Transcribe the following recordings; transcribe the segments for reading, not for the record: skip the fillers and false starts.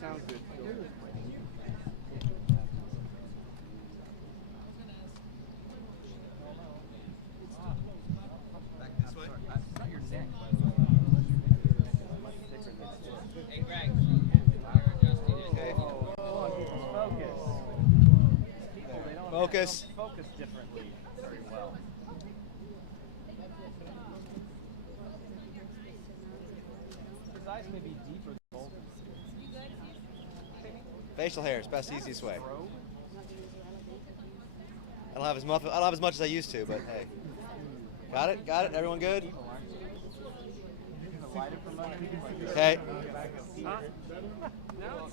Sounds good. This way. It's not your neck. Hey, Greg. Okay. Focus. Focus. Focus differently very well. His eyes may be deeper than Bolton. Facial hair is best easiest way. I don't have as much as I used to, but hey. Got it? Got it? Everyone good? Okay. Huh? No.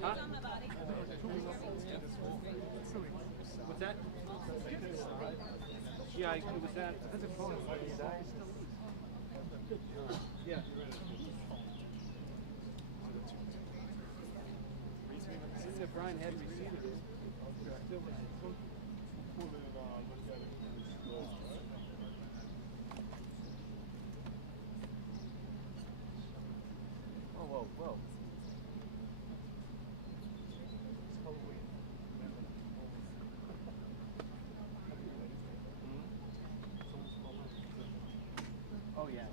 Huh? What's that? Yeah, it was that. Yeah. Seems that Brian hadn't received it. Whoa, whoa. Oh, yeah.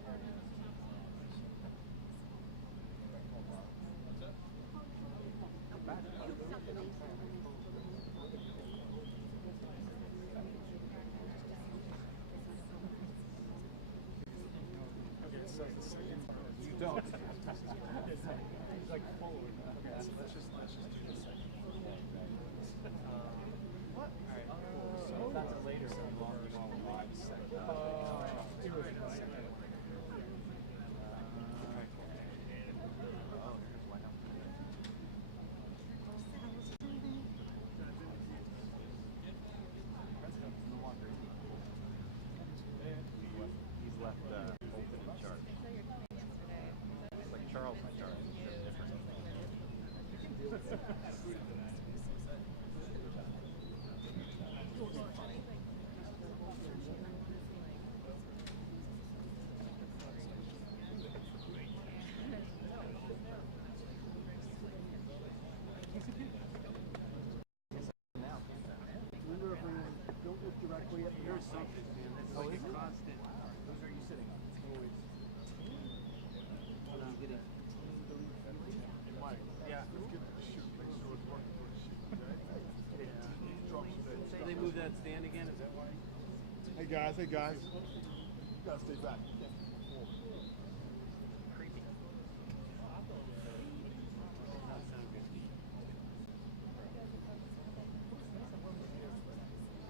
You don't. It's like forward. Okay, let's just do this. What? All right. So that's later. He's left Bolton in charge. It's like Charles in charge. Don't look directly at your something, man. That's like a constant. Whose are you sitting on? Always. I'm getting. Yeah. So they move that stand again? Is that why? Hey guys, you gotta stay back. Creepy.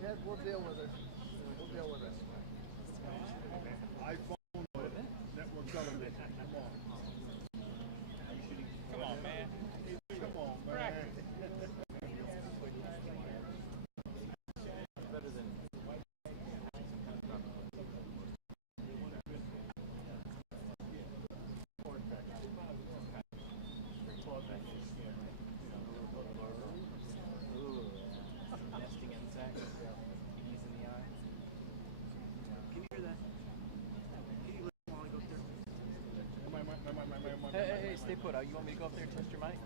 Yeah, we'll deal with it. We'll deal with it. iPhone network television. Come on. Come on, man. Come on, man. Better than nesting insects, bees in the eye. Can you hear that? Can you listen while I go up there? Hey, stay put. You want me to go up there and test your mic?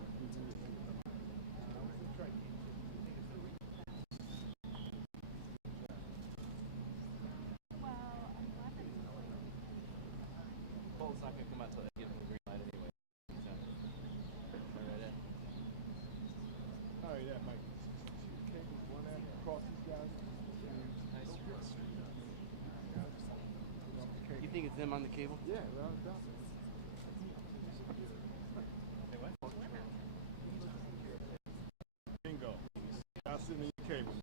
Bolton's not going to come out until they give him the green light anyway. Right in. Oh yeah, Mike. Cables one end across these guys. You think it's them on the cable? Yeah, without a doubt. They went for it. Bingo. Y'all sitting in your cable, man.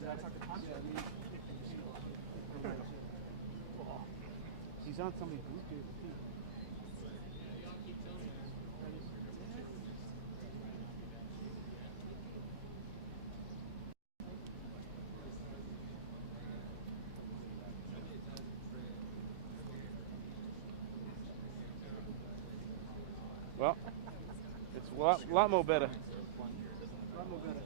Did I talk to Tom? He's on somebody's blue cable too. Well, it's a lot more better. A lot more better.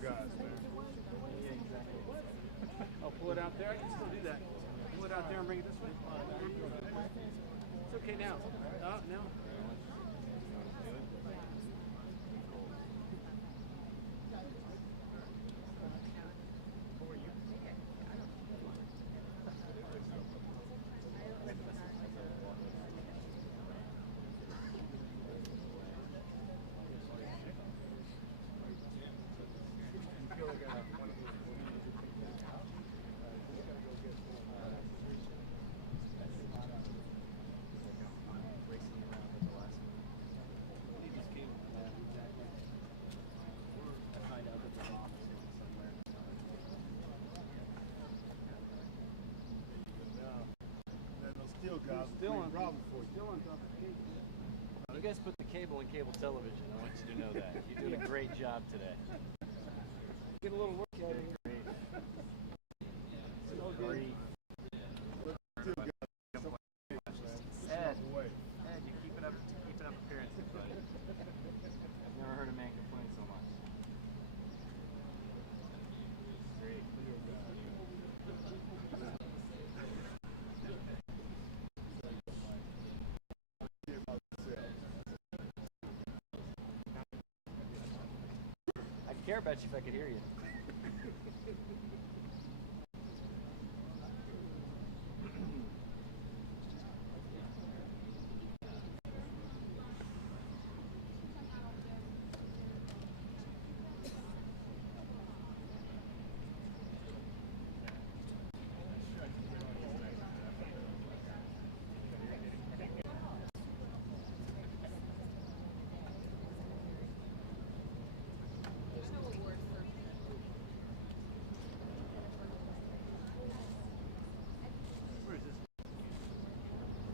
guys, man. Yeah, exactly. Oh, pull it out there? I can still do that. Pull it out there and bring it this way? It's okay now. No. Still on top of the cable. You guys put the cable in cable television. I want you to know that. You're doing a great job today. Get a little work out of here. Great. Still good. Ed, you're keeping up appearances, buddy. I've never heard a man complain so much. Great. I'd care about you if I could hear you.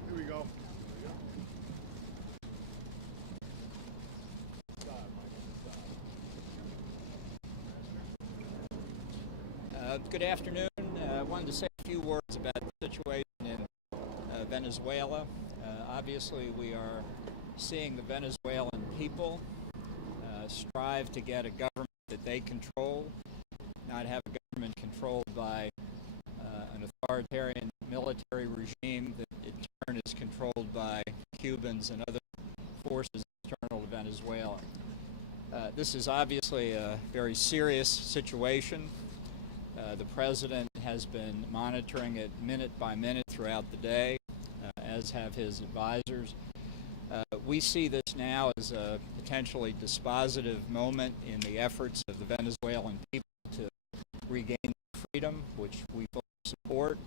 Here we go. Good afternoon. I wanted to say a few words about the situation in Venezuela. Obviously, we are seeing the Venezuelan people strive to get a government that they control, not have a government controlled by an authoritarian military regime that in turn is controlled by Cubans and other forces external to Venezuela. This is obviously a very serious situation. The president has been monitoring it minute by minute throughout the day, as have his advisors. We see this now as a potentially dispositive moment in the efforts of the Venezuelan people to regain freedom, which we fully support.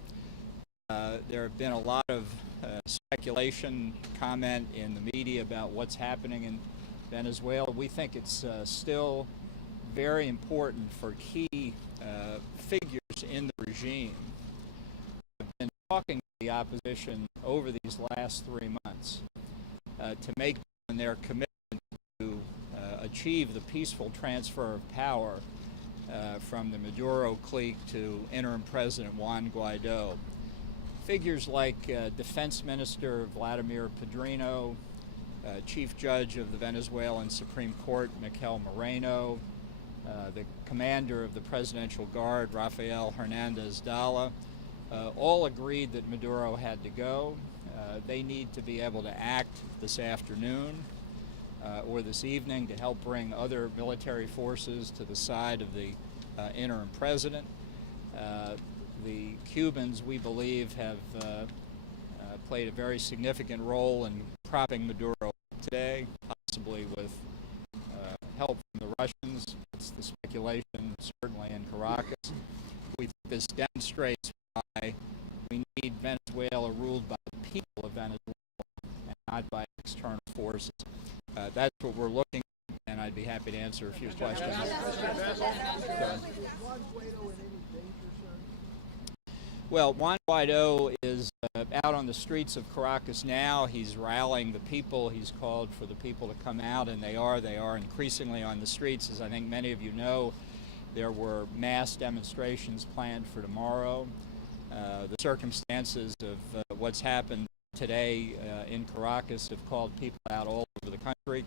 There have been a lot of speculation, comment in the media about what's happening in Venezuela. We think it's still very important for key figures in the regime. I've been talking to the opposition over these last 3 months to make their commitment to achieve the peaceful transfer of power from the Maduro clique to interim President Juan Guaido. Figures like Defense Minister Vladimir Padrino, Chief Judge of the Venezuelan Supreme Court Mikel Moreno, the commander of the Presidential Guard, Rafael Hernandez Dalla, all agreed that Maduro had to go. They need to be able to act this afternoon or this evening to help bring other military forces to the side of the interim president. The Cubans, we believe, have played a very significant role in propping Maduro today, possibly with help from the Russians. It's the speculation, certainly in Caracas. We think this demonstrates why we need Venezuela ruled by the people of Venezuela and not by external forces. That's what we're looking at, and I'd be happy to answer a few questions. Well, Juan Guaido is out on the streets of Caracas now. He's rallying the people. He's called for the people to come out, and they are increasingly on the streets. As I think many of you know, there were mass demonstrations planned for tomorrow. The circumstances of what's happened today in Caracas have called people out all over the country.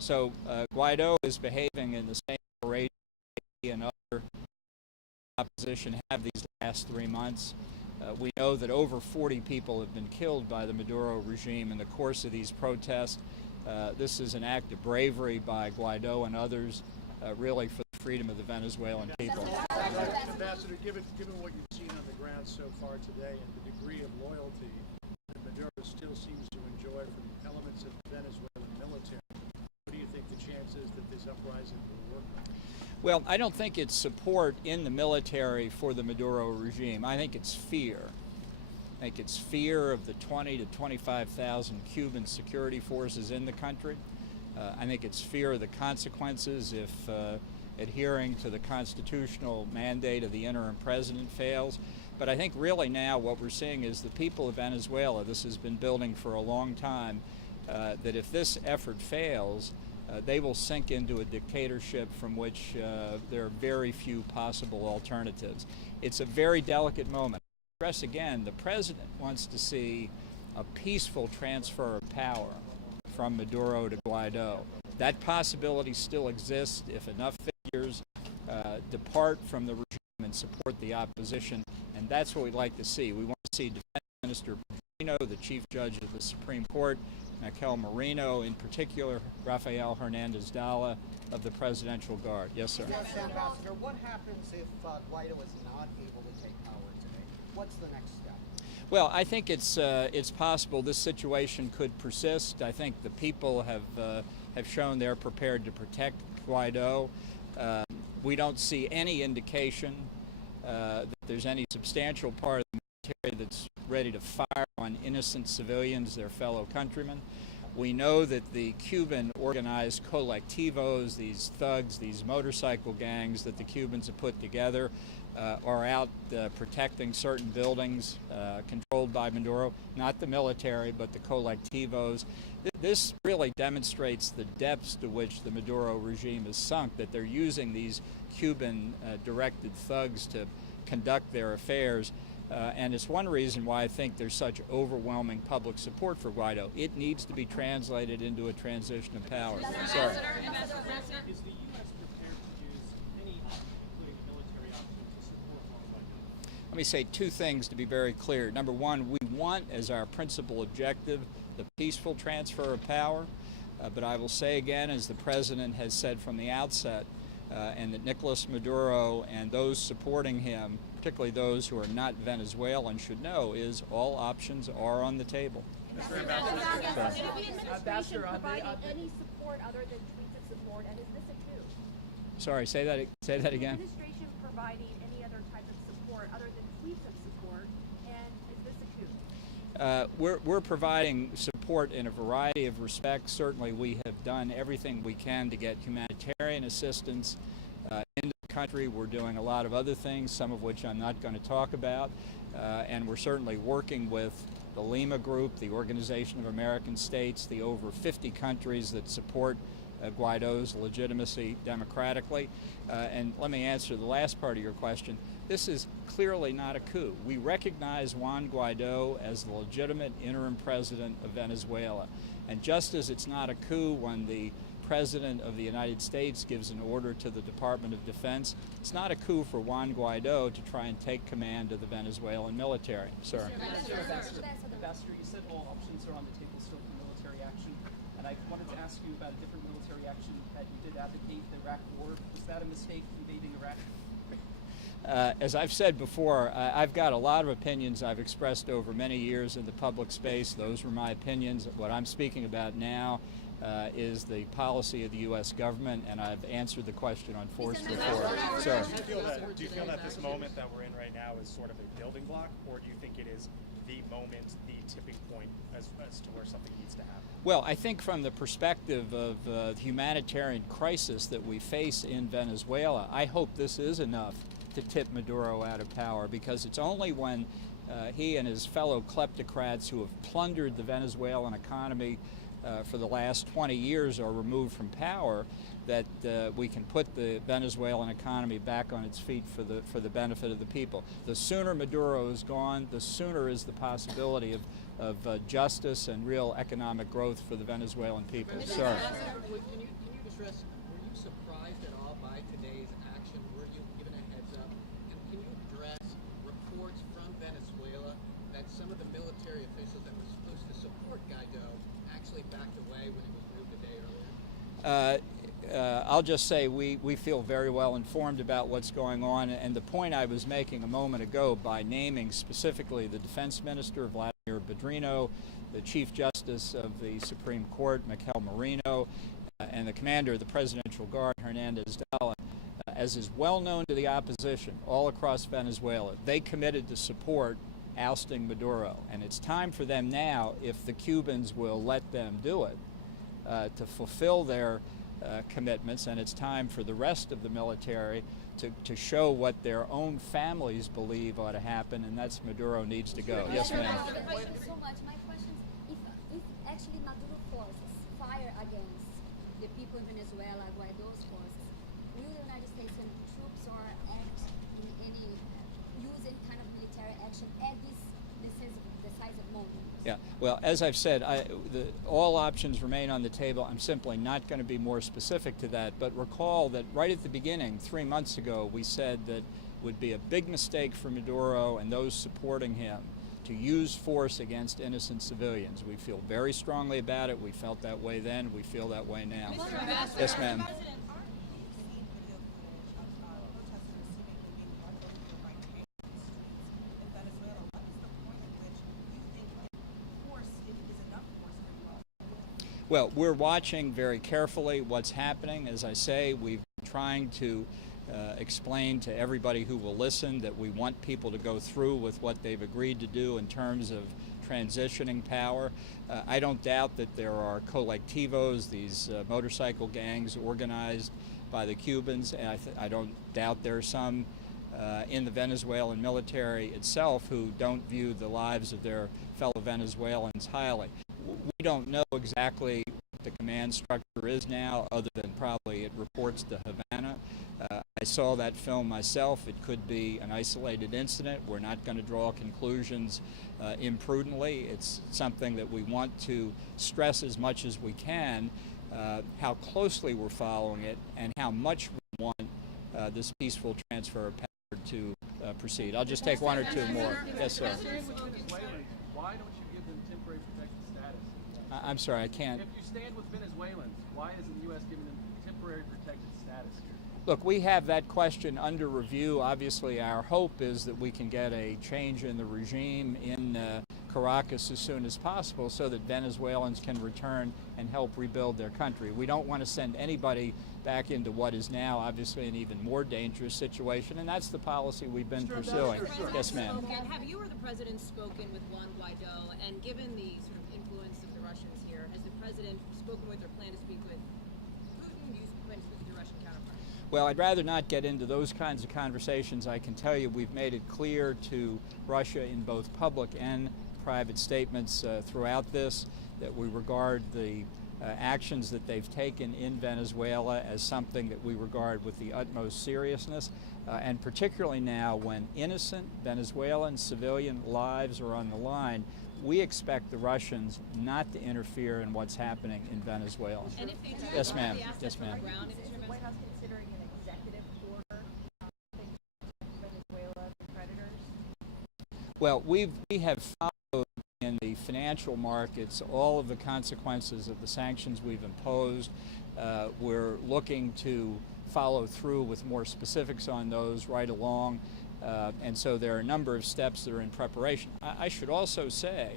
So Guaido is behaving in the same courageous way and other opposition have these last 3 months. We know that over 40 people have been killed by the Maduro regime in the course of these protests. This is an act of bravery by Guaido and others, really for the freedom of the Venezuelan people. Ambassador, given what you've seen on the ground so far today and the degree of loyalty that Maduro still seems to enjoy from elements of the Venezuelan military, what do you think the chances that this uprising will work? Well, I don't think it's support in the military for the Maduro regime. I think it's fear. I think it's fear of the 20 to 25,000 Cuban security forces in the country. I think it's fear of the consequences if adhering to the constitutional mandate of the interim president fails. But I think really now what we're seeing is the people of Venezuela, this has been building for a long time, that if this effort fails, they will sink into a dictatorship from which there are very few possible alternatives. It's a very delicate moment. I stress again, the president wants to see a peaceful transfer of power from Maduro to Guaido. That possibility still exists if enough figures depart from the regime and support the opposition, and that's what we'd like to see. We want to see Defense Minister Moreno, the Chief Judge of the Supreme Court, Michael Moreno, in particular, Rafael Hernandez Dalla of the Presidential Guard. Yes, sir. Yes, Ambassador, what happens if Guaido is not able to take power today? What's the next step? Well, I think it's possible this situation could persist. I think the people have shown they're prepared to protect Guaido. We don't see any indication that there's any substantial part of the military that's ready to fire on innocent civilians, their fellow countrymen. We know that the Cuban organized colectivos, these thugs, these motorcycle gangs that the Cubans have put together, are out protecting certain buildings controlled by Maduro, not the military, but the colectivos. This really demonstrates the depths to which the Maduro regime is sunk, that they're using these Cuban-directed thugs to conduct their affairs. And it's one reason why I think there's such overwhelming public support for Guaido. It needs to be translated into a transition of power. Sorry. Is the U.S. prepared to use any option, including military option, to support Guaido? Let me say two things to be very clear. Number one, we want as our principal objective the peaceful transfer of power. But I will say again, as the President has said from the outset, and that Nicolas Maduro and those supporting him, particularly those who are not Venezuelan, should know is all options are on the table. Is the administration providing any support other than tweets of support, and is this a coup? Sorry, say that again. Is the administration providing any other type of support other than tweets of support, and is this a coup? We're providing support in a variety of respects. Certainly we have done everything we can to get humanitarian assistance in the country. We're doing a lot of other things, some of which I'm not going to talk about, and we're certainly working with the Lima Group, the Organization of American States, the over 50 countries that support Guaido's legitimacy democratically. And let me answer the last part of your question. This is clearly not a coup. We recognize Juan Guaido as the legitimate interim president of Venezuela. And just as it's not a coup when the President of the United States gives an order to the Department of Defense, it's not a coup for Juan Guaido to try and take command of the Venezuelan military. Sir. Ambassador, you said all options are on the table still for military action, and I wanted to ask you about a different military action that you did advocate, the Iraq War. Was that a mistake, invading Iraq? As I've said before, I've got a lot of opinions I've expressed over many years in the public space. Those were my opinions. What I'm speaking about now is the policy of the U.S. government, and I've answered the question on force before. Sorry. Do you feel that this moment that we're in right now is sort of a building block, or do you think it is the moment, the tipping point as to where something needs to happen? Well, I think from the perspective of the humanitarian crisis that we face in Venezuela, I hope this is enough to tip Maduro out of power, because it's only when he and his fellow kleptocrats who have plundered the Venezuelan economy for the last 20 years are removed from power that we can put the Venezuelan economy back on its feet for the benefit of the people. The sooner Maduro is gone, the sooner is the possibility of justice and real economic growth for the Venezuelan people. Sorry. Can you address, were you surprised at all by today's action I'll just say we feel very well informed about what's going on, and the point I was making a moment ago by naming specifically the Defense Minister, Vladimir Bedrino, the Chief Justice of the Supreme Court, Mikel Marino, and the Commander of the Presidential Guard, Hernandez Dalla, as is well known to the opposition all across Venezuela. They committed to support ousting Maduro, and it's time for them now, if the Cubans will let them do it, to fulfill their commitments, and it's time for the rest of the military to show what their own families believe ought to happen, and that's Maduro needs to go. Yes, ma'am. Thank you so much. My question is, if actually Maduro forces fire against the people in Venezuela, Guaido's forces, will the United States send troops or act in any, use any kind of military action at this decisive moment? Yeah, well, as I've said, all options remain on the table. I'm simply not going to be more specific to that, but recall that right at the beginning, 3 months ago, we said that it would be a big mistake for Maduro and those supporting him to use force against innocent civilians. We feel very strongly about it. We felt that way then. We feel that way now. Yes, ma'am. Well, we're watching very carefully what's happening. As I say, we've been trying to explain to everybody who will listen that we want people to go through with what they've agreed to do in terms of transitioning power. I don't doubt that there are colectivos, these motorcycle gangs organized by the Cubans, and I don't doubt there are some in the Venezuelan military itself who don't view the lives of their fellow Venezuelans highly. We don't know exactly what the command structure is now, other than probably it reports to Havana. I saw that film myself. It could be an isolated incident. We're not going to draw conclusions imprudently. It's something that we want to stress as much as we can, how closely we're following it and how much we want this peaceful transfer of power to proceed. I'll just take one or two more. Yes, sir. Why don't you give them temporary protected status? I'm sorry, I can't. If you stand with Venezuelans, why isn't the U.S. giving them temporary protected status here? Look, we have that question under review. Obviously, our hope is that we can get a change in the regime in Caracas as soon as possible so that Venezuelans can return and help rebuild their country. We don't want to send anybody back into what is now obviously an even more dangerous situation, and that's the policy we've been pursuing. Yes, ma'am. Have you or the president spoken with Juan Guaido, and given the sort of influence of the Russians here, has the president spoken with or plan to speak with Putin? Do you plan to speak with your Russian counterpart? Well, I'd rather not get into those kinds of conversations. I can tell you we've made it clear to Russia in both public and private statements throughout this that we regard the actions that they've taken in Venezuela as something that we regard with the utmost seriousness, and particularly now when innocent Venezuelan civilian lives are on the line, we expect the Russians not to interfere in what's happening in Venezuela. And if they do, yes, ma'am. Yes, ma'am. Is the White House considering an executive order against Venezuela creditors? Well, we have followed in the financial markets all of the consequences of the sanctions we've imposed. We're looking to follow through with more specifics on those right along, and so there are a number of steps that are in preparation. I should also say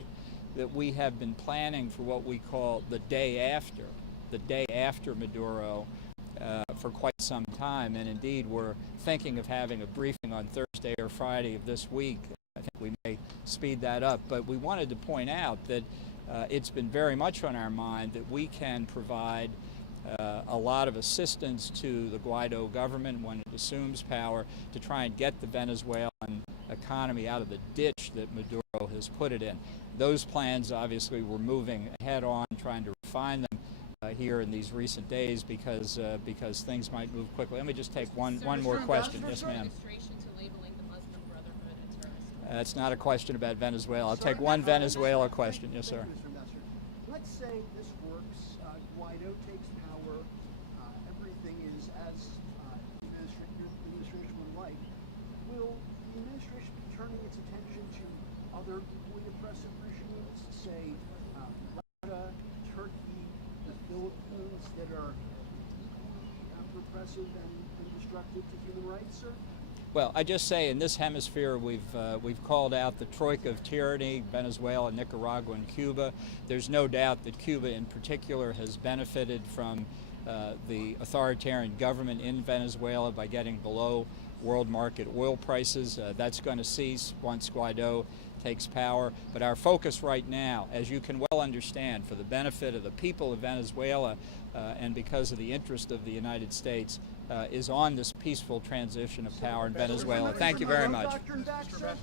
that we have been planning for what we call the day after Maduro for quite some time, and indeed we're thinking of having a briefing on Thursday or Friday of this week. I think we may speed that up, but we wanted to point out that it's been very much on our mind that we can provide a lot of assistance to the Guaido government when it assumes power to try and get the Venezuelan economy out of the ditch that Maduro has put it in. Those plans obviously we're moving ahead on, trying to refine them here in these recent days because things might move quickly. Let me just take one more question. Yes, ma'am. That's not a question about Venezuela. I'll take one Venezuela question. Yes, sir. Let's say this works. Guaido takes power. Everything is as the administration would like. Will the administration be turning its attention to other equally oppressive regimes, say Russia, Turkey, the Philippines, that are equally oppressive and destructive to human rights, sir? Well, I just say in this hemisphere we've called out the troika of tyranny, Venezuela, Nicaragua, and Cuba. There's no doubt that Cuba in particular has benefited from the authoritarian government in Venezuela by getting below world market oil prices. That's going to cease once Guaido takes power. But our focus right now, as you can well understand, for the benefit of the people of Venezuela and because of the interest of the United States, is on this peaceful transition of power in Venezuela. Thank you very much. Doctrine back, sir?